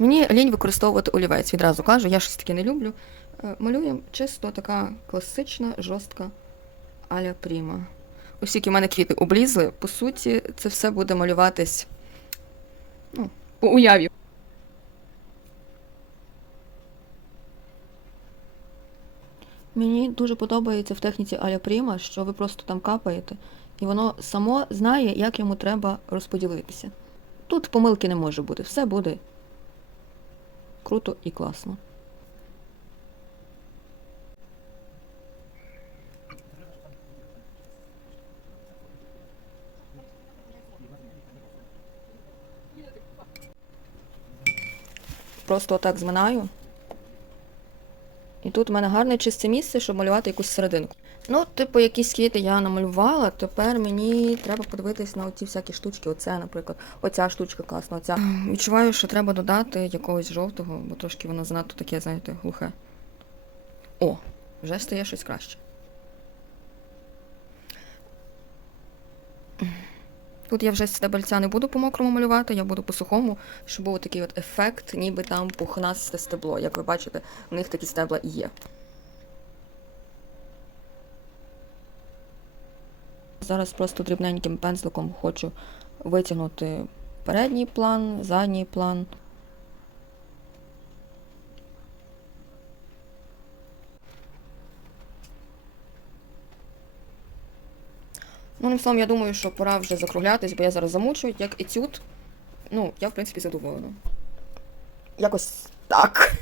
Мені лінь використовувати олівець, відразу кажу, я щось таке не люблю. Е, Малюємо чисто така класична, жорстка аля пріма. Оскільки в мене квіти облізли, по суті, це все буде малюватись ну, по уяві. Мені дуже подобається в техніці Аля Пріма, що ви просто там капаєте, і воно само знає, як йому треба розподілитися. Тут помилки не може бути, все буде круто і класно. Просто отак зминаю. І тут в мене гарне чисте місце, щоб малювати якусь серединку. Ну, типу, якісь квіти я намалювала, тепер мені треба подивитись на оці всякі штучки. Оце, наприклад, оця штучка класна, оця. Відчуваю, що треба додати якогось жовтого, бо трошки воно занадто таке, знаєте, глухе. О, вже стає щось краще. Тут я вже стебельця не буду по мокрому малювати, я буду по сухому, щоб був такий от ефект, ніби там пухнасте стебло. Як ви бачите, в них такі стебла і є. Зараз просто дрібненьким пензликом хочу витягнути передній план, задній план. Ну, одним словом, я думаю, що пора вже закруглятись, бо я зараз замучую, як етюд. Ну, я, в принципі, задоволена. Якось так.